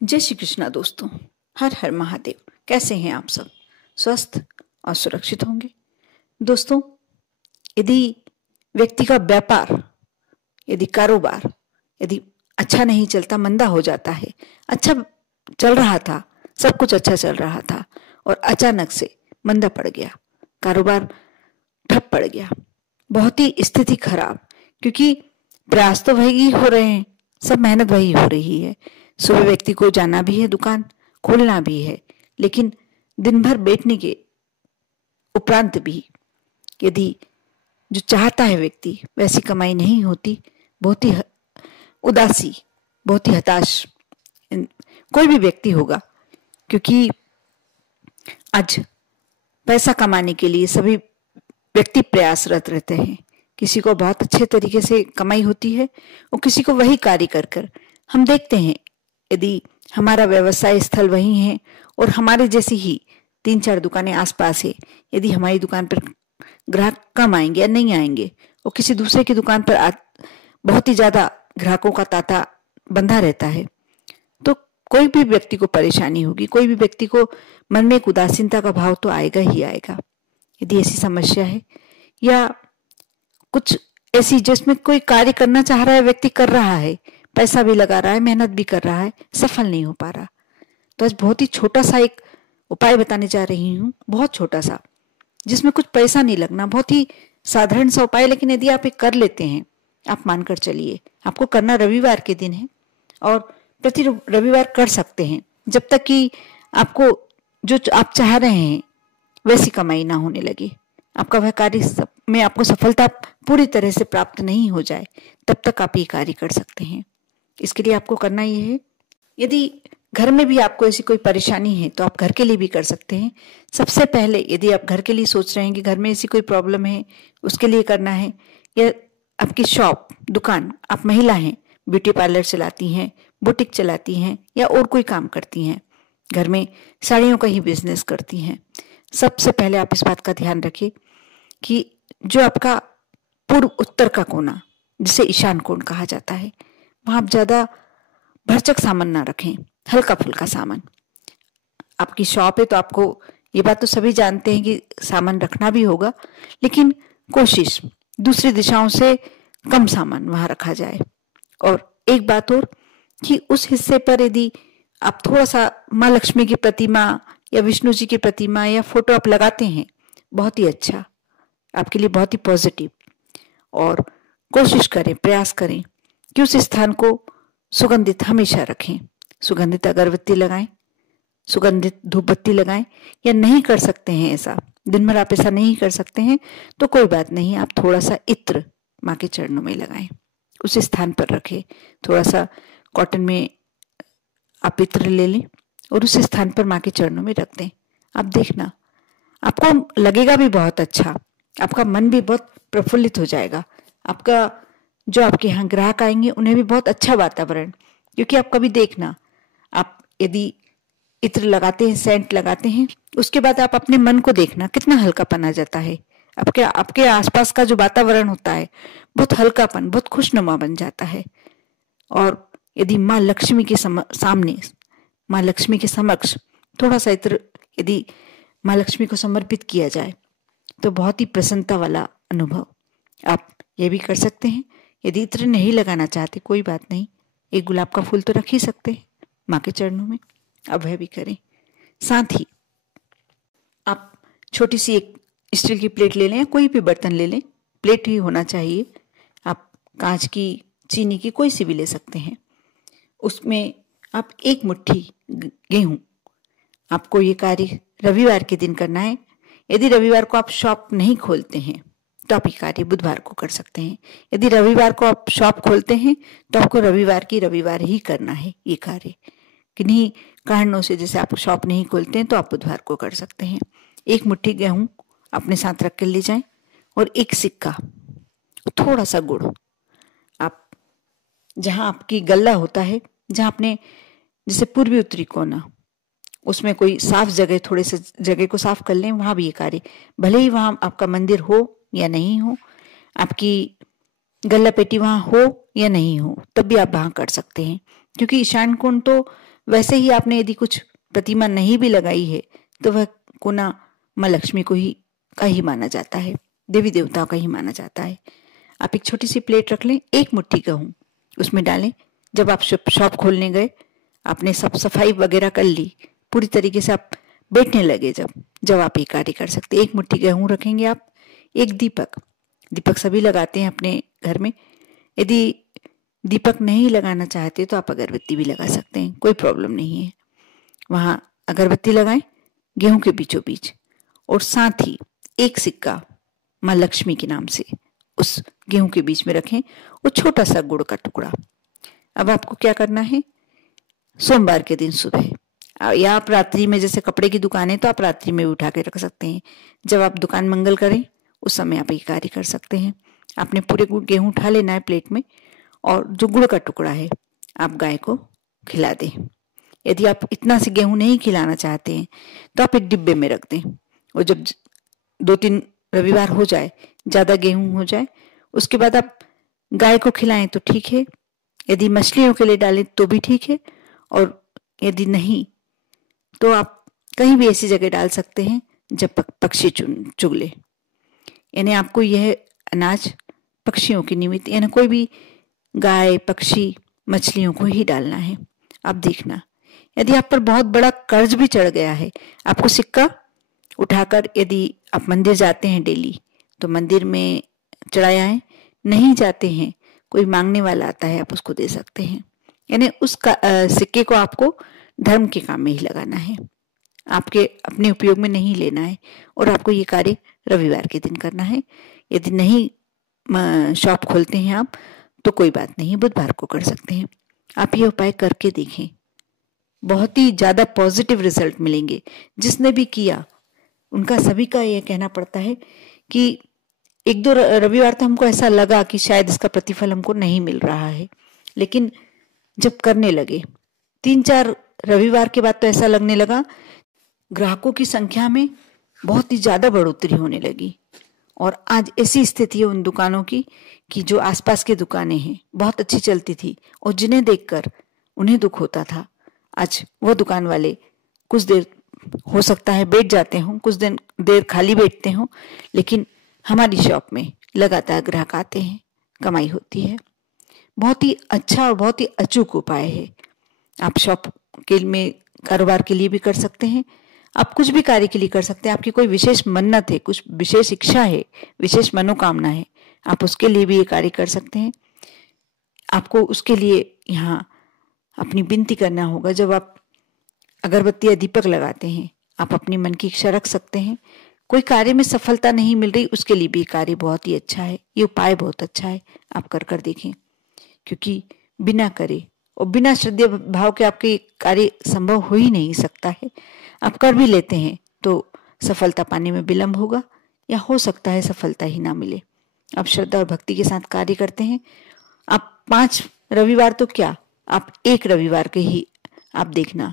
जय श्री कृष्णा दोस्तों। हर हर महादेव। कैसे हैं आप सब? स्वस्थ और सुरक्षित होंगे। दोस्तों, यदि व्यक्ति का व्यापार, यदि कारोबार, यदि अच्छा नहीं चलता, मंदा हो जाता है, अच्छा चल रहा था, सब कुछ अच्छा चल रहा था और अचानक से मंदा पड़ गया, कारोबार ठप पड़ गया, बहुत ही स्थिति खराब, क्योंकि प्रयास तो वही हो रहे हैं, सब मेहनत वही हो रही है। सुबह व्यक्ति को जाना भी है, दुकान खोलना भी है, लेकिन दिन भर बैठने के उपरांत भी यदि जो चाहता है व्यक्ति वैसी कमाई नहीं होती, बहुत ही उदासी, बहुत ही हताश कोई भी व्यक्ति होगा, क्योंकि आज पैसा कमाने के लिए सभी व्यक्ति प्रयासरत रहते हैं। किसी को बहुत अच्छे तरीके से कमाई होती है और किसी को वही कार्य कर कर हम देखते हैं, यदि हमारा व्यवसाय स्थल वही है और हमारे जैसी ही 3-4 दुकानें आसपास है, यदि हमारी दुकान पर ग्राहक कम आएंगे या नहीं आएंगे और किसी दूसरे की दुकान पर बहुत ही ज्यादा ग्राहकों का तांता बंधा रहता है, तो कोई भी व्यक्ति को परेशानी होगी, कोई भी व्यक्ति को मन में एक उदासीनता का भाव तो आएगा ही आएगा। यदि ऐसी समस्या है या कुछ ऐसी जिसमें कोई कार्य करना चाह रहा है, व्यक्ति कर रहा है, पैसा भी लगा रहा है, मेहनत भी कर रहा है, सफल नहीं हो पा रहा, तो आज बहुत ही छोटा सा एक उपाय बताने जा रही हूँ, बहुत छोटा सा, जिसमें कुछ पैसा नहीं लगना, बहुत ही साधारण सा उपाय, लेकिन यदि आप एक कर लेते हैं, आप मानकर चलिए। आपको करना रविवार के दिन है और प्रति रविवार कर सकते हैं, जब तक कि आपको जो आप चाह रहे हैं वैसी कमाई ना होने लगे, आपका वह कार्य में आपको सफलता पूरी तरह से प्राप्त नहीं हो जाए, तब तक आप ये कार्य कर सकते हैं। इसके लिए आपको करना ये है, यदि घर में भी आपको ऐसी कोई परेशानी है तो आप घर के लिए भी कर सकते हैं। सबसे पहले यदि आप घर के लिए सोच रहे हैं कि घर में ऐसी कोई प्रॉब्लम है, उसके लिए करना है, या आपकी शॉप, दुकान, आप महिला हैं, ब्यूटी पार्लर चलाती हैं, बुटीक चलाती हैं या और कोई काम करती हैं, घर में साड़ियों का ही बिजनेस करती हैं, सबसे पहले आप इस बात का ध्यान रखिए कि जो आपका पूर्व उत्तर का कोना, जिसे ईशान कोण कहा जाता है, वहां आप ज्यादा भरचक सामान ना रखें, हल्का फुल्का सामान। आपकी शॉप है तो आपको ये बात तो सभी जानते हैं कि सामान रखना भी होगा, लेकिन कोशिश दूसरी दिशाओं से कम सामान वहां रखा जाए। और एक बात और कि उस हिस्से पर यदि आप थोड़ा सा माँ लक्ष्मी की प्रतिमा या विष्णु जी की प्रतिमा या फोटो आप लगाते हैं, बहुत ही अच्छा, आपके लिए बहुत ही पॉजिटिव। और कोशिश करें, प्रयास करें कि उस स्थान को सुगंधित हमेशा रखें, सुगंधित अगरबत्ती लगाएं, सुगंधित धूप बत्ती लगाएं, या नहीं कर सकते हैं ऐसा, दिन भर आप ऐसा नहीं कर सकते हैं तो कोई बात नहीं, आप थोड़ा सा इत्र माँ के चरणों में लगाएं, उस स्थान पर रखें, थोड़ा सा कॉटन में आप इत्र ले लें और उस स्थान पर माँ के चरणों में रख दें। आप देखना, आपको लगेगा भी बहुत अच्छा, आपका मन भी बहुत प्रफुल्लित हो जाएगा, आपका जो आपके यहाँ ग्राहक आएंगे उन्हें भी बहुत अच्छा वातावरण, क्योंकि आप कभी देखना, आप यदि इत्र लगाते हैं, सेंट लगाते हैं, उसके बाद आप अपने मन को देखना कितना हल्कापन आ जाता है, आपके आसपास का जो वातावरण होता है बहुत हल्कापन, बहुत खुशनुमा बन जाता है। और यदि माँ लक्ष्मी के सामने, माँ लक्ष्मी के समक्ष थोड़ा सा इत्र यदि माँ लक्ष्मी को समर्पित किया जाए तो बहुत ही प्रसन्नता वाला अनुभव आप ये भी कर सकते हैं। यदि इत्र नहीं लगाना चाहते, कोई बात नहीं, एक गुलाब का फूल तो रख ही सकते हैं माँ के चरणों में, अब वह भी करें। साथ ही आप छोटी सी एक स्टील की प्लेट ले लें या कोई भी बर्तन ले लें, प्लेट ही होना चाहिए, आप कांच की, चीनी की, कोई सी भी ले सकते हैं। उसमें आप एक मुट्ठी गेहूं, आपको ये कार्य रविवार के दिन करना है। यदि रविवार को आप शॉप नहीं खोलते हैं तो आप ये कार्य बुधवार को कर सकते हैं। यदि रविवार को आप शॉप खोलते हैं तो आपको रविवार की रविवार ही करना है ये कार्य। किन्हीं कारणों से जैसे आप शॉप नहीं खोलते हैं तो आप बुधवार को कर सकते हैं। एक मुट्ठी गेहूं अपने साथ रख कर ले जाएं और एक सिक्का, थोड़ा सा गुड़, आप जहां आपकी गल्ला होता है, जहां आपने जैसे पूर्वी उत्तरी कोना, उसमें कोई साफ जगह, थोड़े से जगह को साफ कर लें, वहां भी ये कार्य, भले ही वहां आपका मंदिर हो या नहीं हो, आपकी गल्ला पेटी वहां हो या नहीं हो, तब भी आप वहां कर सकते हैं, क्योंकि ईशान कोण तो वैसे ही आपने यदि कुछ प्रतिमा नहीं भी लगाई है तो वह कोना माँ लक्ष्मी को ही का ही माना जाता है, देवी देवताओं का ही माना जाता है। आप एक छोटी सी प्लेट रख लें, 1 मुट्ठी गेहूं उसमें डालें। जब आप शॉप खोलने गए, आपने सब सफाई वगैरह कर ली, पूरी तरीके से आप बैठने लगे, जब आप ये कार्य कर सकते। 1 मुट्ठी गेहूं रखेंगे आप। एक दीपक सभी लगाते हैं अपने घर में। यदि दीपक नहीं लगाना चाहते तो आप अगरबत्ती भी लगा सकते हैं, कोई प्रॉब्लम नहीं है। वहां अगरबत्ती लगाएं गेहूं के बीचों बीच, और साथ ही 1 सिक्का माँ लक्ष्मी के नाम से उस गेहूं के बीच में रखें, और छोटा सा गुड़ का टुकड़ा। अब आपको क्या करना है, सोमवार के दिन सुबह या आप रात्रि में, जैसे कपड़े की दुकान है तो आप रात्रि में भी उठा के रख सकते हैं, जब आप दुकान मंगल करें उस समय आप ये कार्य कर सकते हैं। आपने पूरे गेहूं उठा लेना है प्लेट में, और जो गुड़ का टुकड़ा है आप गाय को खिला दें। यदि आप इतना से गेहूं नहीं खिलाना चाहते हैं तो आप एक डिब्बे में रख दें, और जब 2-3 रविवार हो जाए, ज्यादा गेहूं हो जाए, उसके बाद आप गाय को खिलाएं तो ठीक है। यदि मछलियों के लिए डालें तो भी ठीक है, और यदि नहीं तो आप कहीं भी ऐसी जगह डाल सकते हैं जब पक्षी चुग ले। यानी आपको यह अनाज पक्षियों के निमित्त, यानी कोई भी गाय, पक्षी, मछलियों को ही डालना है। अब देखना, यदि आप पर बहुत बड़ा कर्ज भी चढ़ गया है, आपको सिक्का उठाकर, यदि आप मंदिर जाते हैं डेली तो मंदिर में चढ़ाया है, नहीं जाते हैं, कोई मांगने वाला आता है, आप उसको दे सकते हैं। यानी उस सिक्के को आपको धर्म के काम में ही लगाना है, आपके अपने उपयोग में नहीं लेना है, और आपको ये कार्य रविवार के दिन करना है। यदि नहीं शॉप खोलते हैं आप तो कोई बात नहीं, बुधवार को कर सकते हैं। आप ये उपाय करके देखें, बहुत ही ज्यादा पॉजिटिव रिजल्ट मिलेंगे। जिसने भी किया उनका सभी का यह कहना पड़ता है कि 1-2 रविवार तो हमको ऐसा लगा कि शायद इसका प्रतिफल हमको नहीं मिल रहा है, लेकिन जब करने लगे 3-4 रविवार के बाद तो ऐसा लगने लगा, ग्राहकों की संख्या में बहुत ही ज्यादा बढ़ोतरी होने लगी। और आज ऐसी स्थिति है उन दुकानों की कि जो आसपास की दुकानें हैं बहुत अच्छी चलती थी, और जिन्हें देखकर उन्हें दुख होता था, आज वो दुकान वाले कुछ देर हो सकता है बैठ जाते हों, कुछ देर खाली बैठते हों, लेकिन हमारी शॉप में लगातार ग्राहक आते हैं, कमाई होती है। बहुत ही अच्छा और बहुत ही अचूक उपाय है। आप शॉप के में कारोबार के लिए भी कर सकते हैं, आप कुछ भी कार्य के लिए कर सकते हैं। आपकी कोई विशेष मन्नत है, कुछ विशेष इच्छा है, विशेष मनोकामना है, आप उसके लिए भी ये कार्य कर सकते हैं। आपको उसके लिए यहाँ अपनी विनती करना होगा। जब आप अगरबत्ती या दीपक लगाते हैं, आप अपनी मन की इच्छा रख सकते हैं। कोई कार्य में सफलता नहीं मिल रही, उसके लिए भी कार्य बहुत ही अच्छा है, ये उपाय बहुत अच्छा है, आप कर देखें। क्योंकि बिना करे और बिना श्रद्धेय भाव के आपके कार्य संभव हो ही नहीं सकता है। आप कर भी लेते हैं तो सफलता पाने में विलंब होगा, या हो सकता है सफलता ही ना मिले। आप श्रद्धा और भक्ति के साथ कार्य करते हैं, आप 5 रविवार तो क्या, आप 1 रविवार के ही आप देखना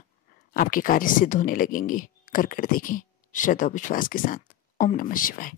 आपके कार्य सिद्ध होने लगेंगे। कर देखें श्रद्धा और विश्वास के साथ। ओम नमः शिवाय।